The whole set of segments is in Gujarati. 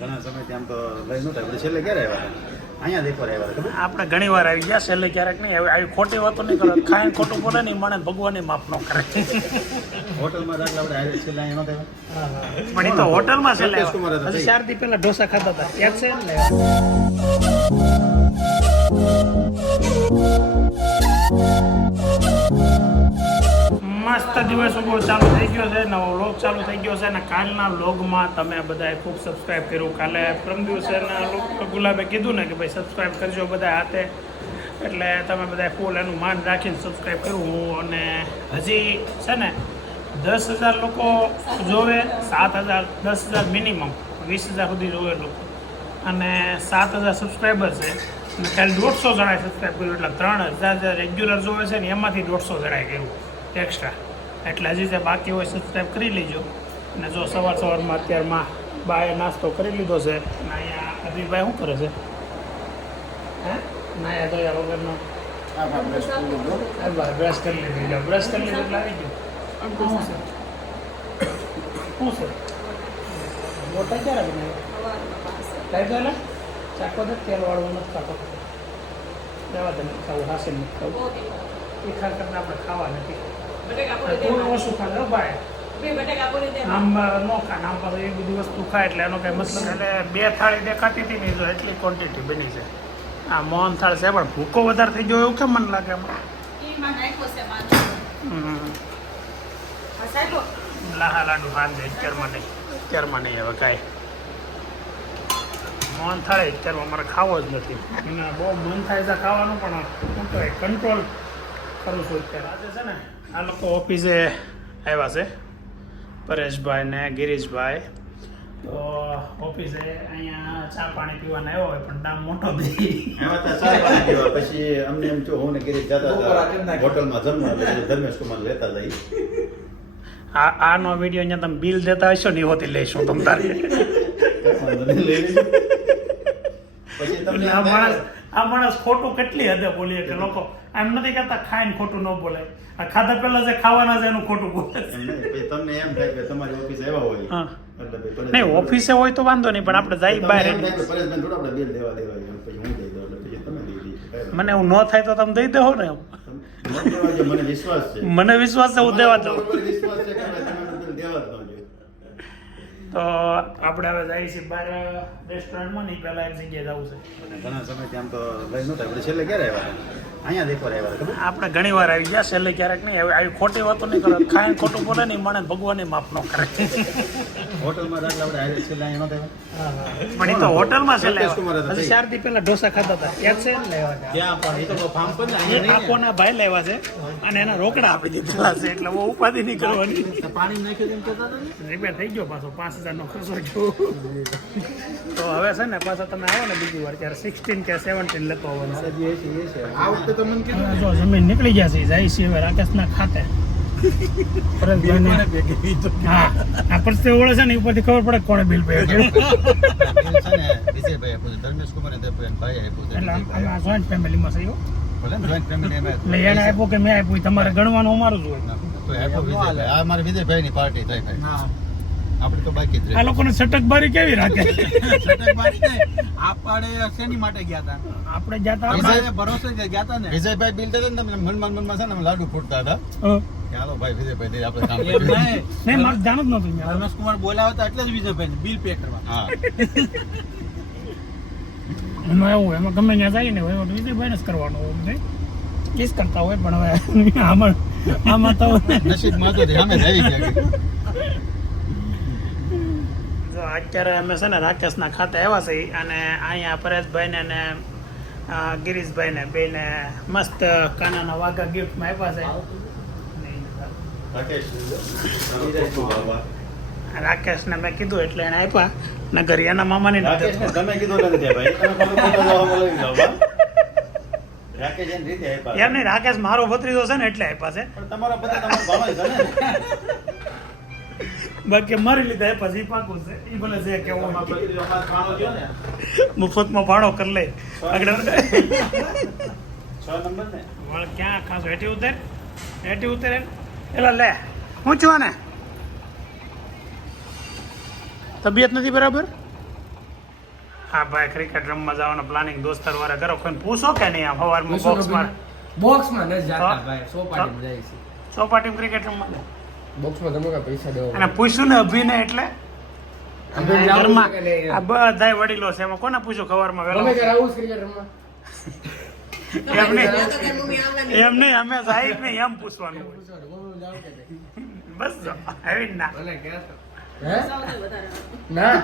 ઘણા સમયથી આમ તો લઈ નહોતા આપણે છેલ્લે ક્યારે આવ્યા અહીંયા દેખવા આવ્યા આપણે ઘણી વાર આવી ગયા છેલ્લે ક્યારેક નહીં આવી ખોટી વાતો નહીં કરો ખાઈને ખોટું બોલે નહીં મને ભગવાનની માફ ન કરે હોટલમાં દાખલા આપણે આવ્યા છેલ્લે અહીંયા નહોતા આવ્યા પણ એ તો હોટલમાં છેલ્લે સતીશ કુમાર હતા. હજી 4 દી પહેલા ઢોસા ખાતા હતા યાદ છે ને મસ્ત દિવસ ઉભો ચાલુ થઈ ગયો છે નવો વ્લોગ ચાલુ થઈ ગયો છે અને કાલના વ્લોગમાં તમે બધાએ ખૂબ સબસ્ક્રાઈબ કર્યું કાલે પ્રમ દિવસેના ગુલાબે કીધું ને કે ભાઈ સબસ્ક્રાઈબ કરજો બધા હાથે એટલે તમે બધાએ ફૂલ એનું માન રાખીને સબસ્ક્રાઈબ કર્યું હું અને હજી છે ને 10,000 લોકો જોવે 7,000 10,000 મિનિમમ 20,000 સુધી જોવે લોકો અને 7,000 સબસ્ક્રાઈબર છે અને કાલે 150 જણાએ સબસ્ક્રાઈબ કર્યું એટલે 3,000 જે રેગ્યુલર જોવે છે ને એમાંથી 150 જણાએ કર્યું એક્સ્ટ્રા એટલે હજી જે બાકી હોય સબસ્ક્રાઈબ કરી લેજો અને જો સવારમાં અત્યારમાં બાએ નાસ્તો કરી લીધો છે અને અહીંયા અભિભાઈ શું કરે છે હે નાયા ધોયા વગરનો બ્રશ કરી લીધી બ્રશ કરી લીધું એટલે આવી ગયું શું છે મોટા ક્યારે બનાવ્યો લઈ દો ચાકો દે તેલવાળું નથી ખાતો જવા દે નથી ખાવું હાસે નથી ખાવું એ ખા કરતા આપણે ખાવા નથી ઓછું ખાધો ભાઈ આમ ન ખા આમ પાસે એ બધી વસ્તુ ખાય એટલે એનો કંઈ મતલબ એટલે 2 થાળી દેખાતી હતી ને જો એટલી ક્વોન્ટિટી બની છે આ મોહન થાળ છે પણ ભૂકો વધારે થઈ ગયો એવું કેમ મને લાગે એમાં લાહા લાડુ ખાંજે અત્યારમાં નહીં હવે કાંઈ મોહન થાળે અત્યારમાં મારે ખાવો જ નથી અને બહુ મન થાય છે ખાવાનું પણ શું કહેવાય કંટ્રોલ કરું છું અત્યારે આજે છે ને આ લોકો ઓફિસે આવ્યા છે પરેશભાઈ ને ગિરીશભાઈ તો ઓફિસે અહીંયા ચા પાણી પીવાના આવ્યો હોય પણ દામ મોટો દઈ પછી અમને એમ જો હું ને ગિરીશ જતા હતા હોટલમાં જમવા એટલે ધર્મેશ કુમાર લેતા જઈ આનો વિડીયો અહીંયા તમે બિલ દેતા હશો ને એવોથી લઈશું તમ તારે પછી તમને આ માણસ ખોટું કેટલી હદે બોલીએ કે લોકો એમ નથી કહેતા ખાઈને ખોટું ન બોલે આ ખાધા પહેલા જે ખાવાના છે એનું ખોટું બોલે તમને એમ થાય કે તમારી ઓફિસ આવ્યા હોય નહીં ઓફિસે હોય તો વાંધો નહીં પણ આપણે જાય બહાર પરેશભાઈ થોડા આપણે બિલ દેવા પછી હું દઈ દઉં પછી તમે દઈ દીધું મને એવું ન થાય તો તમે દઈ દેવો ને મને વિશ્વાસ છે મને વિશ્વાસ છે હું દેવા દઉં વિશ્વાસ છે કે તમે બિલ દેવા જ ન તો આપણે હવે જઈએ છીએ બહાર રેસ્ટોરન્ટમાં નહીં પહેલા એક જગ્યાએ જવું છે ઘણા સમયથી આમ તો લઈ નહોતા આપણે છેલ્લે ક્યારે આવ્યા અહીંયા દેખવા આવ્યા આપણે ઘણી વાર આવી ગયા છેલ્લે ક્યારેક નહીં આવી ખોટી વાતો નહીં કરો ખાઈને ખોટું બોલે નહીં મને ભગવાનની માફ ન કરે હોટલમાં દાખલા આપણે આવ્યા છેલ્લે અહીંયા નહોતા પણ એ તો હોટલમાં છેલ્લે સતીશ કુમાર હતા. હજી 4 દી પહેલા ઢોસા ખાતા હતા યાદ છે ને ત્યાં પણ એ તો ફાર્મ પર ને એ પાકોના ભાઈ લેવા છે અને એના રોકડા આપી દીધેલા છે એટલે બહુ ઉપાધિ નહીં કરવાની પાણી નાખ્યું એમ કહેતા હતા ને રિપેર થઈ ગયો પાછો 5,000 નો ખર્ચો ગયો તો હવે છે ને પાછા તમે આવો ને બીજી વાર ત્યારે 16 કે 17 લેતો આવવાનો આ વખતે તો મને કીધું જો જમીન નીકળી ગયા છે જાય છે હવે રાકેશના ખાતે હા આ પરસે ઓળે છે ને ઉપરથી ખબર પડે કોણે બિલ પે કર્યું વિજયભાઈ આપ્યું ધર્મેશ કુમાર ભાઈ આપ્યું એટલે અમે જોઈન્ટ ફેમિલીમાં છે એવું ભલે જોઈન્ટ ફેમિલી એમાં એટલે એને આપ્યું કે મેં આપ્યું તમારે ગણવાનું અમારું જ હોય આ મારી વિજયભાઈ ની પાર્ટી થાય ભાઈ આપણે તો બાકી જ આ લોકોને સટકબારી કેવી રાખે આપણે શેની માટે ગયા હતા આપણે જાતા આપણે ભરોસે ગયા હતા ને વિજયભાઈ બિલ દેતા ને મનમાં છે ને લાડુ ફૂટતા હતા ચાલો ભાઈ વિજયભાઈ આપણે કામ એમ નહીં નહીં મારે જાણ જ નતું ધર્મેશ કુમાર બોલાવ્યો હતા એટલે જ વિજયભાઈ બિલ પે કરવા હા એમાં એવું એમાં ગમે ત્યાં જાય ને એમાં વિજયભાઈ જ કરવાનું હોય બધું કિસ કરતા હોય પણ હવે આમાં તો નસીબમાં તો અમે જઈ ગયા અત્યારે અમે છે ને રાકેશના ખાતે આવ્યા છે અને અહીંયા પરેશભાઈને અને ગિરીશભાઈને બેને મસ્ત કાનાના વાઘા ગિફ્ટમાં આપ્યા છે રાકેશને મેં કીધું એટલે એને આપ્યા નગર એના મામાની તમે કીધું નથી ભાઈ રાકેશ એની રીતે આપ્યા એમ નહીં રાકેશ મારો ભત્રીજો છે ને એટલે આપ્યા છે પણ તમારા બધા તમારા ભાણો છે ને બાકી મારી લીધા પછી પાકું છે એ ભલે છે કેવો ભાણો થયો ને મફતમાં ભાડો કરી લે આગળ 6 નંબર ને વળ ક્યાં ખાસ હેઠી ઉતર એલા લે હું છું ને તબિયત નથી બરાબર હા ભાઈ ક્રિકેટ રમવા જવાનો પ્લાનિંગ દોસ્તાર વાળા કરો કોઈ પૂછો કે નહીં આમ સવારમાં બોક્સમાં બોક્સમાં નથી જાતા હા? ભાઈ સોપાટીમાં જાય છે ચોપાટીમાં ક્રિકેટ રમવા બોક્સમાં તમે કાંઈ પૈસા દેવા અને પૂછ્યું ને અભિને એટલે અભિને જાવું ઘરમાં છે કે નહીં? આ બધાય વડીલો છે એમાં કોને પૂછ્યું ખબરમાં તમે વેલો ક્યારે આવું ક્રિકેટ રમવા એમ નહીં અમે જાય જ નહીં એમ પૂછવાનું હોય. બસ જો આવી ના ભલે કહેતો. હે ના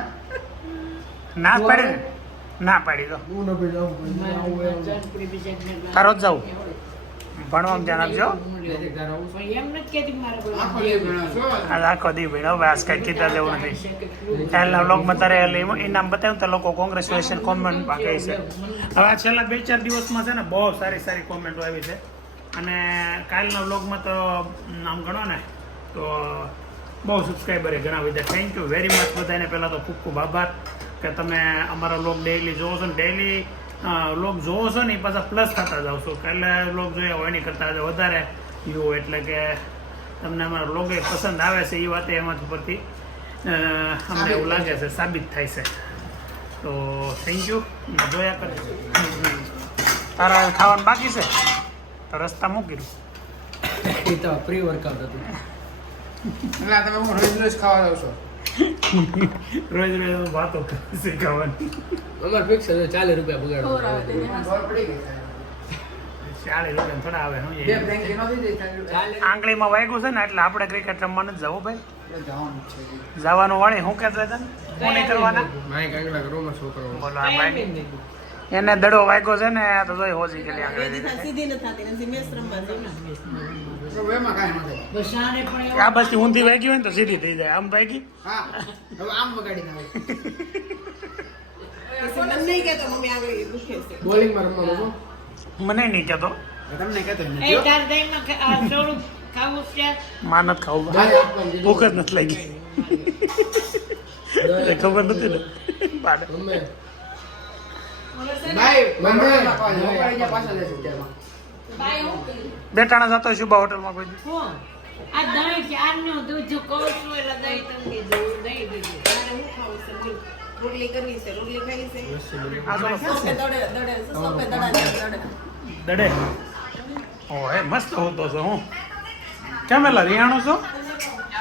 ના પાડી ને ના પાડી દો હું ન જાઉં તારો જ જાઉં ભણવામાં ધ્યાન આપજો આ આખો દી ભાઈ હવે આજ કઈ કીધા જેવું નથી કાલના વ્લોગમાં તારે ઇનામ બતાવ્યું તો લોકો કોંગ્રેચ્યુલેશન કોમેન્ટમાં કહે છે હવે આ છેલ્લા 2-4 દિવસમાં છે ને બહુ સારી સારી કોમેન્ટો આવી છે અને કાલના વ્લોગમાં તો આમ ગણો ને તો બહુ સબસ્ક્રાઈબરે ઘણા બધા થેન્ક યુ વેરી મચ બધાને પહેલાં તો ખૂબ ખૂબ આભાર કે તમે અમારા વ્લોગ ડેઈલી જોવો છો ને ડેઈલી વ્લોગ જોવો છો ને એ પાછા પ્લસ થતા જાવ છો કાલે વ્લોગ જોયા હોય એની કરતાં વધારે વ્યૂ એટલે કે તમને અમારા વ્લોગ પસંદ આવે છે એ વાતે એમાંથી પરથી અમને એવું લાગે છે સાબિત થાય છે તો થેન્ક યુ જોયા કરે તારા ખાવાનું બાકી છે તો રસ્તા મૂકી દઉં એ તો પ્રી વર્કઆઉટ હતું એટલે તમે હું રોજ રોજ ખાવા જાવ છો રોજ રોજ વાતો શીખવાની અમારે ફિક્સ છે 40 રૂપિયા બગાડો ચાલે લોકો થોડા આવે હું બે ફ્રેન્કી નથી દેતા આંગળીમાં વાગ્યું છે ને એટલે આપણે ક્રિકેટ રમવા નથી જવું ભાઈ જવાનું વાળી શું કહેતા હતા કોને કરવાના માય કાંગલા ઘરોમાં છોકરો બોલો આ ભાઈ એને દડો વાગ્યો છે ને આ તો જોઈ હોજી ગયેલી આંગળી એમાં કાંઈ નથી આ બસ ઊંધી વાગી હોય ને તો સીધી થઈ જાય આમ વાગી હા હવે આમ બગાડીને આવે બોલિંગમાં રમવાનું છો મને નહીં કહેતો તમને કહેતો માં નથી ખાવું ભાઈ આપવાનું ભૂખ જ નથી લાગી એ ખબર નથી ને બાને. મમ્મી ભાઈ મમ્મી મોકળી પાછા લેશે ત્યારમાં બે ટાણા જતો હોય શુભા હોટલમાં કોઈ દી? આ જો દડે ઓ હે મસ્ત હોતો છે હું કેમ એલા રિયાણો છો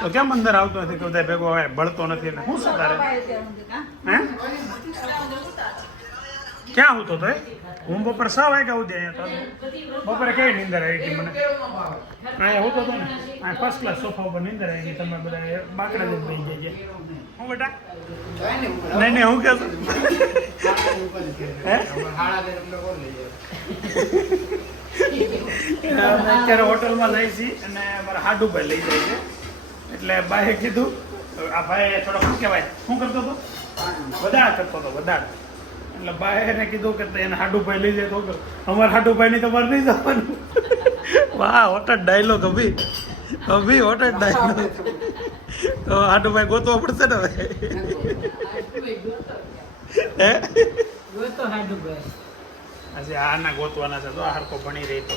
તો કેમ અંદર આવતો નથી કે બધા ભેગો હવે બળતો નથી ને શું છે તારે હે ક્યાં હોતો તો હું બપોર 6 વાગ્યા સુધી અહીંયા તો બપોરે કઈ નીંદર આવી ગઈ મને અહીંયા હોતો હતો ને આ ફર્સ્ટ ક્લાસ સોફા ઉપર નીંદર આવી ગઈ તમે બધા બાકડા જ થઈ ગયા હું બેટા નહીં નહીં હું કહેતો હે અમે અત્યારે હોટલમાં જઈએ છીએ અને અમારા હાડુભાઈ લઈ જાય છે એટલે બાએ કીધું આ ભાઈ થોડો શું કહેવાય શું કરતો હતો વધાર કરતો હતો વધાર એટલે બાએ એને કીધું કે એને હાડુભાઈ લઈ જાય તો અમારા હાડુભાઈની તમારે નહીં જવાનું વાહ હોટ ડાયલોગ અભી હોટ ડાયલોગ તો હાડુભાઈ ગોતવા પડશે ને હવે હે આજે આના ગોતવાના છે તો આ હરકો ભણી રહી તો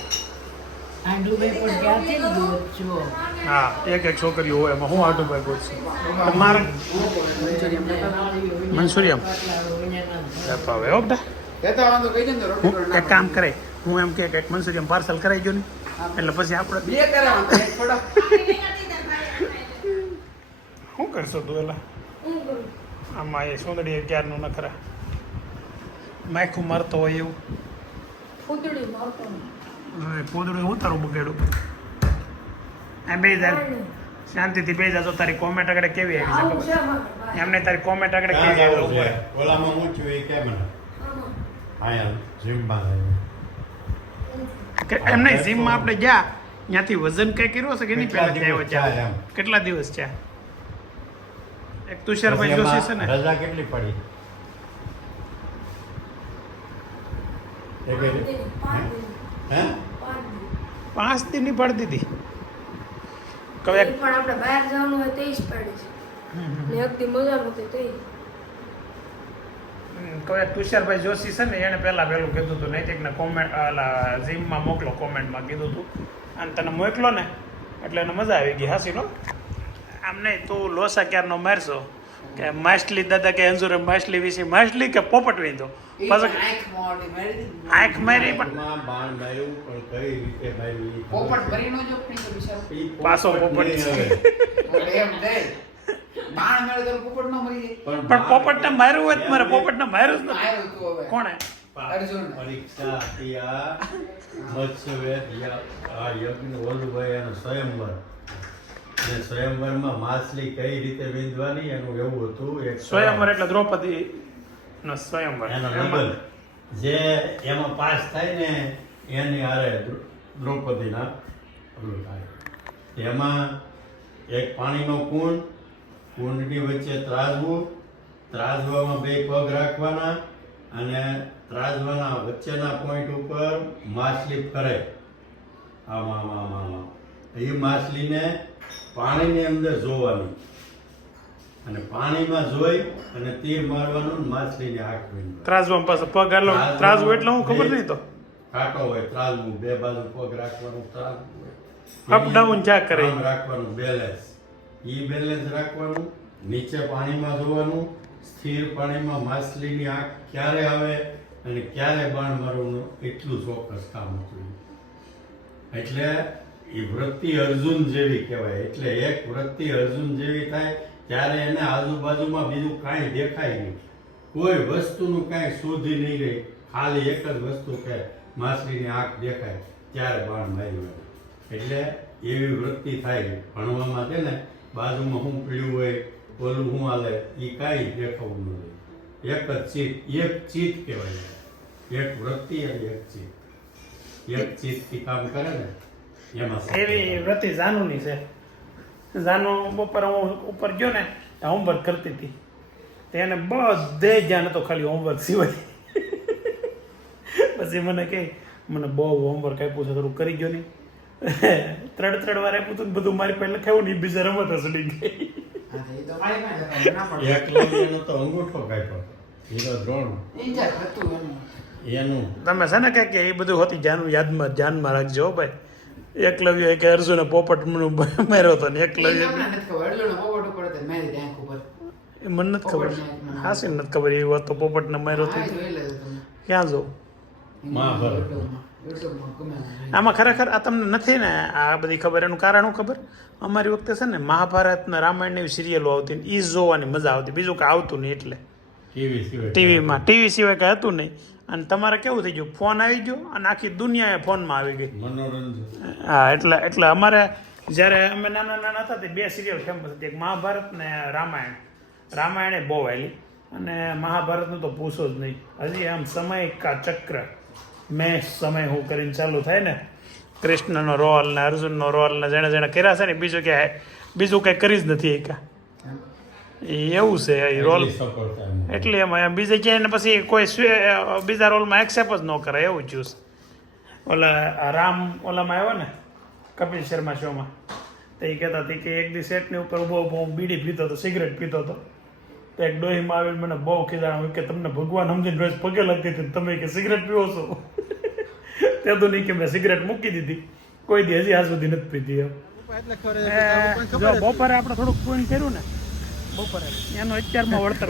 હા એક છોકરીઓ હોય એમાં હું આટુભાઈ ગોતશું મારે મનસુરિયમ હવે હો બેટા કહેતા વાંધો કહી દે ને રોટી હું એક કામ કરે હું એમ કે એક મનસુરિયમ પાર્સલ કરાવી ગયો ને એટલે પછી આપણે બે કરાવવાનું એક થોડા શું કરશો તું એલા આમાં એ સુંદરી ક્યારનું નખરા માયખું મારતો હોય એવું પોદડું હું તારું બગાડું આ બે હજાર શાંતિથી બે હજાર તો તારી કોમેન્ટ આગળ કેવી આવી છે ખબર એમને તારી કોમેન્ટ આગળ કેવી આવી છે ઓલામાં હું છું એ કેમ અહીંયા જીમમાં કે એમ નહીં જીમમાં આપણે ગયા ત્યાંથી વજન કઈ કર્યું હશે કે નહીં પહેલા આવ્યો થયા ત્યાં એમ. કેટલા દિવસ છે એક તુષારભાઈ જોશી છે ને રજા કેટલી પડી એક હે 5 દિનની પડતી હતી કવે પણ આપણે બહાર જવાનું હોય તે જ પડે છે ને એકદી મજા નથી તે કવે તુષારભાઈ જોશી છે ને એને પહેલા પહેલું કીધું હતું નૈતિકને કોમેન્ટ ઓલા જીમમાં મોકલો કોમેન્ટમાં કીધું હતું અને તને મોકલો ને એટલે એને મજા આવી ગઈ હાસી લો આમ નહીં તું લોસા ક્યારનો મારશો કે માછલી દાદા કે અંજુરે માછલી વિશે માછલી કે પોપટ વીંધો પછી આંખ મારી પણ માં બાણ માર્યું પણ કઈ રીતે માર્યું પોપટ ભરીનો જો પીતો બિચારો પાછો પોપટ છે. એમ દે બાણ મેળે તો પોપટ નો મરી પણ પોપટને માર્યું હોય તો મારે પોપટને માર્યું જ નથી. આવ્યો તો હવે કોણે અર્જુન. પરીક્ષા હતી આ મત્સ્યવેદ આ યજ્ઞ ઓલુભાઈ એનો સ્વયંવર અને સ્વયંવરમાં માછલી કઈ રીતે વિંધવાની એનું એવું હતું એક સ્વયંવર એટલે દ્રૌપદી નો સ્વયંવર એનો લગ્ન જે એમાં પાસ થાય ને એની હારે દ્રૌપદીના ઓલું થાય એમાં એક પાણીનો કુંડ, કુંડની વચ્ચે ત્રાજવું, ત્રાજવામાં 2 પગ રાખવાના અને ત્રાજવાના વચ્ચેના પોઈન્ટ ઉપર માછલી ફરે આમાં એ માછલીને પાણીની અંદર જોવાની અને પાણીમાં જોઈ અને તીર મારવાનું ને માછલીની આંખ વીંધવાની. ત્રાજવામાં પાસે પગ આલો ત્રાજવું એટલે હું ખબર નહીં તો કાંટો હોય ત્રાજવું, 2 બાજુ પગ રાખવાનું ત્રાજવું હોય. અપ ડાઉન જ્યાં કરે આમ રાખવાનું બેલેન્સ, બેલેન્સ રાખવાનું, નીચે પાણીમાં જોવાનું, સ્થિર પાણીમાં માછલીની આંખ ક્યારે આવે અને ક્યારે બાણ મારવાનું એટલું ચોક્કસ કામ હતું. એટલે એ વૃત્તિ અર્જુન જેવી કહેવાય. એટલે એક વૃત્તિ અર્જુન જેવી થાય ત્યારે એને આજુબાજુમાં બીજું કાંઈ દેખાય નહીં, કોઈ વસ્તુનું કાંઈ શોધી નહીં રહી, ખાલી એક જ વસ્તુ કે માછલીની આંખ દેખાય ત્યારે બાણ માર્યું. એટલે એવી વૃત્તિ થાય. ભણવામાં છે ને બાજુમાં શું પીડ્યું હોય, ઓલું શું હાલે, એ કાંઈ દેખાવું ન જોઈએ. એક જ ચિત્ત કહેવાય. એક વૃત્તિ અને એક ચિત્ત, એક ચિત્તથી કામ કરે ને એમાં એવી વ્રતિ જાનુની છે. જાનુ બપોર હું ઉપર ગયો ને હોમવર્ક કરતી હતી તેને બધે જ્યાં નતો ખાલી હોમવર્ક સિવાય. પછી મને કહે મને બહુ હોમવર્ક આપ્યું છે થોડું કરી ગયો નહીં. 3 વાર આપ્યું હતું બધું મારી પાસે લખાયું ને બીજા રમત સડી ગઈ. એ તો મારી પાસે ના પડે એકલવ્યનો તો અંગૂઠો કાપ્યો એનો દ્રોણ ઇન્જર હતું એનું તમે છે ને કે એ બધું હોતી ધ્યાનમાં રાખજો હો ભાઈ. એકલવ્ય કે અર્જુને પોપટ માર્યો હતો ને એકલવ્ય નથી ખબર અર્જુન પોપટ ઉપર તો મેરી દે આંખ ઉપર એ મને નથી ખબર, હાસી નથી ખબર એ વાત તો પોપટને માર્યો હતો. જોઈ લેજો તમે ક્યાં જો મહાભારત. યુટ્યુબમાં ગમે આમાં ખરેખર આ તમને નથી ને આ બધી ખબર. એનું કારણ શું ખબર? અમારી વખતે છે ને મહાભારત ને રામાયણ એવી સિરિયલો આવતી ને એ જોવાની મજા આવતી, બીજું કાંઈ આવતું નહીં. એટલે ટીવી સિવાય કાંઈ હતું નહીં. અને તમારે કેવું થઈ ગયું, ફોન આવી ગયો અને આખી દુનિયા ફોનમાં આવી ગઈ. મનોરંજન. હા એટલે અમારે જ્યારે અમે નાના હતા તે 2 સિરિયલ ફેમસ હતી, એક મહાભારત ને રામાયણ. રામાયણ એ બહુ વહેલી અને મહાભારતનું તો પૂછો જ નહીં. હજી આમ સમય કા ચક્ર મેં સમય હું કરીને ચાલુ થાય ને, કૃષ્ણનો રોલ ને અર્જુનનો રોલ ને જેણે કર્યા છે ને બીજું કંઈ કરી જ નથી એકા. એવું છે એ રોલ. એટલે એમાં બીજે ક્યાંય પછી કોઈ બીજા રોલમાં એક્સેપ્ટ જ ન કરે એવું જ છે. ઓલા રામ ઓલામાં આવ્યો ને કપિલ શર્મા શોમાં તો એ કહેતા હતી કે એક દી સેટની ઉપર ઊભો હું બીડી પીતો હતો, સિગરેટ પીતો હતો. તો એક ડોહીમાં આવીને મને બહુ ખીજાણું કે તમને ભગવાન સમજીને રોજ પગે લાગતી હતી, તમે કે સિગરેટ પીવો છો. તે તો નહીં કે મેં સિગરેટ મૂકી દીધી, કોઈ દી હજી આજ સુધી નથી પીધી. એમ જો બપોરે આપણે થોડુંક પૂન કર્યું ને બપોરે એનું અત્યારમાં વળતર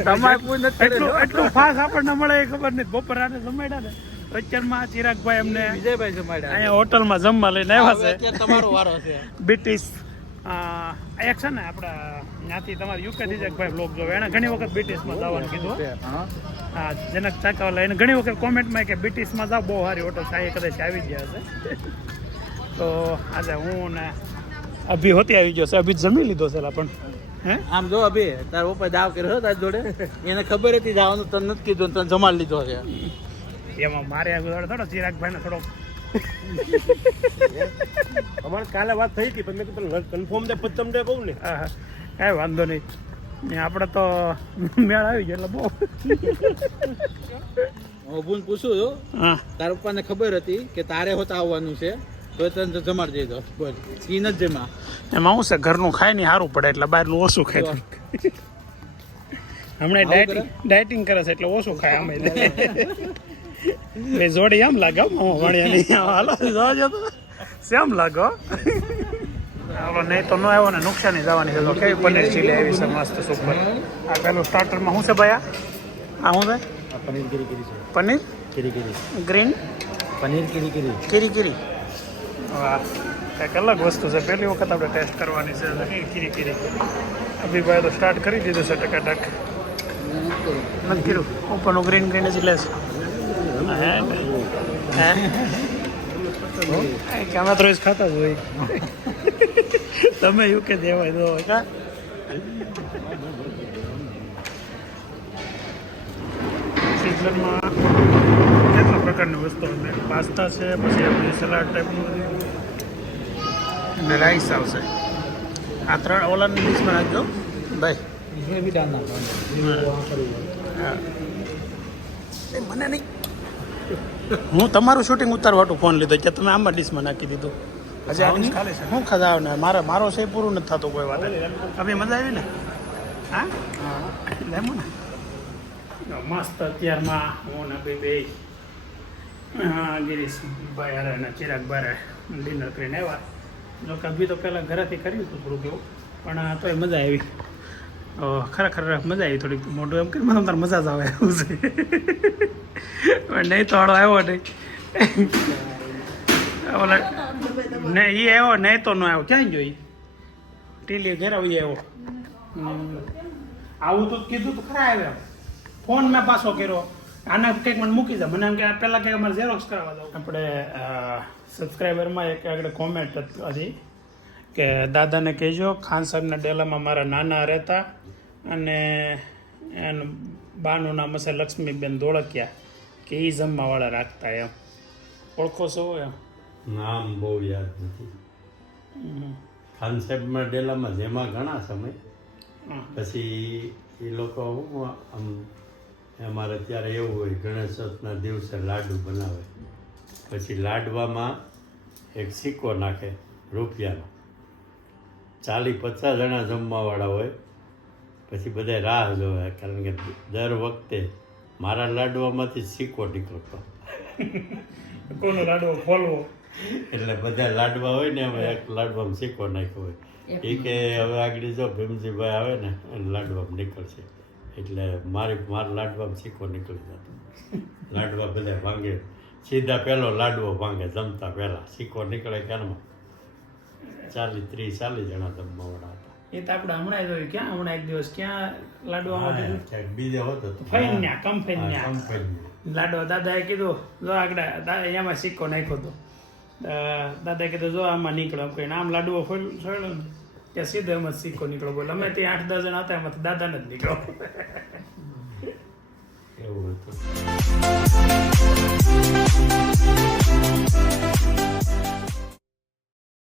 એટલું ફાસ્ટ આપણને મળે એ ખબર નહીં. બપોરે આને જમાડ્યા ને અત્યારમાં ચિરાગભાઈ અમને વિજયભાઈ જમાડ્યા અહીંયા હોટલમાં જમવા લઈને આવ્યા છે. અત્યારે તમારો વારો છે. બ્રિટિશ એક છે ને આપણા ત્યાંથી તમારે યુકેથી જ એક ભાઈ બ્લોગ જોવે, એણે ઘણી વખત બ્રિટિશમાં જવાનું કીધું. હા જનક ચાકાવાલા એને ઘણી વખત કોમેન્ટમાં કે બ્રિટિશમાં જાઓ બહુ સારી હોટલ છે, કદાચ આવી ગયા છે. તો આજે હું ને અભી હોતી આવી ગયો છે, અભી જમી લીધો છે પણ હે આમ જો અભી તારા પપ્પા દાવ કર્યો તારી જોડે, એને ખબર હતી જવાનું તને નથી કીધું, તને જમાડી લીધો છે. એમાં મારે આગળ થોડો ચિરાગભાઈને થોડો અમારે કાલે વાત થઈ હતી પણ મેં કીધું કન્ફર્મ દે પતમ દે બહુ ને. હા કાંઈ વાંધો નહીં, આપણે તો મેળ આવી ગયો એટલે બહુ. હું ભૂલ પૂછું છું, હા તારા પપ્પાને ખબર હતી કે તારે હોતા આવવાનું છે તો તને જમાડી દીધો, બોલ ઈ નથી જમા. એમાં શું છે ઘરનું ખાય નહીં સારું પડે એટલે બહારનું ઓછું ખાય. હમણાં ડાયટિંગ કરે છે એટલે ઓછું ખાય અમે. એ જોડી એમ લાગે વણિયાની હાલો જોજો તો સેમ લાગો. ઓલો નહીં તો ન આવ્યો ને નુકસાની જવાની છે. તો કેવી પનીર ચીલી આવી છે મસ્ત સુપર. આ પેલું સ્ટાર્ટરમાં શું છે ભાઈ? આ શું છે? પનીર કિરી કિરી છે. પનીર કિરી કિરી. ગ્રીન પનીર કિરી કિરી. કિરી કિરી. વાહ, કંઈક અલગ વસ્તુ છે. પહેલી વખત આપણે ટેસ્ટ કરવાની છે કિરી કિરી. અભિભાઈ તો સ્ટાર્ટ કરી દીધું છે ટકાટક. નથી કર્યું ઉપરનું ગ્રીન ગ્રીન જ લેશે. કે અમે તો રોજ ખાતા જ હોય. તમે યુકે દેવાય દો કા. સિઝનમાં કેટલા પ્રકારની વસ્તુઓ છે. પાસ્તા છે, પછી આપણી સલાડ ટાઈપનું અને રાઈસ આવશે. આ 3 ઓલાની લિસ્ટમાં નાખજો ભાઈ. इसमें भी डालना હા. મને નહીં, હું તમારું શૂટિંગ ઉતારવાટું ફોન લીધો કે તમે આમાં ડિશમાં નાખી દીધું. હજી આ ડિશ ખાલી છે. હું ખાધા ને મારો છે પૂરું નથી થતું કોઈ વાત. હવે મજા આવી ને? હા લેમો ને મસ્ત. અત્યારમાં હું ને બે ગિરીશ ભાઈ હારે અને ચિરાગ બારે ડિનર કરીને આવ્યા. જો કે અભી તો પહેલાં ઘરેથી કર્યું હતું થોડુંક એવું, પણ તોય મજા આવી. ખરેખર મજા આવી થોડીક. મોટું એમ કે મને તાર મજા જ આવે એવું છે. નહીં તો હાડો આવ્યો નહીં. ઓલા ને એ આવ્યો નહીં તો ન આવ્યો. ક્યાં ગયો? ટીલી ઘરે આવી આવ્યો. આવું તો કીધું તો ખરા આવ્યા. ફોન મેં પાછો કર્યો. આને કંઈક મને મૂકી દે. મને એમ કે પહેલાં કંઈક અમારે ઝેરોક્સ કરાવવા દઉં. આપણે સબસ્ક્રાઈબરમાં એક આગળ કોમેન્ટ હતી કે દાદાને કહેજો ખાન સાહેબના ડેલામાં મારા નાના રહેતા અને એનું બાનું નામ હશે લક્ષ્મીબેન ધોળકિયા, કે એ જમવાવાળા રાખતા એમ. ઓળખો છો એમ? નામ બહુ યાદ નથી. ખાન સાહેબમાં ડેલામાં જેમાં ઘણા સમય પછી એ લોકો આમ અમારે ત્યારે એવું હોય ગણેશ ચોથના દિવસે લાડુ બનાવે. પછી લાડવામાં એક સિક્કો નાખે રૂપિયાનો. 40-50 જણા જમવાવાળા હોય. પછી બધા રાહ જોવે, કારણ કે દર વખતે મારા લાડવામાંથી સિક્કો નીકળતો. કોનો લાડવો ખોલવો એટલે બધા લાડવા હોય ને એમાં એક લાડવામાં સિક્કો નાખ્યો હોય. એ કે હવે આગળ જો ભીમજીભાઈ આવે ને એને લાડવામાં નીકળશે. એટલે મારા લાડવામાં સિક્કો નીકળી જતો. લાડવા બધા ભાંગે. સીધા પહેલો લાડવો ભાંગે જમતા પહેલા. સિક્કો નીકળે ક્યારમાં 40 જણા જમવાવાળા હતા. એ તો આપણે હમણાં જોયું. ક્યાં હમણાં એક દિવસ ક્યાં લાડવામાં ક્યાંક બીજે હોતો ફૈન્યા કંફૈન્યા કંપની. લાડવા દાદાએ કીધું જો આગળ દાદા એમાં સિક્કો નાખ્યો હતો. દાદાએ કીધું જો આમાં નીકળો એમ કહીને આમ લાડવો છોડ્યો ને ત્યાં સીધો એમાં સિક્કો નીકળો. બોલે અમે ત્યાં 8-10 જણા હતા એમાંથી દાદાને જ નીકળો. એવું હતું.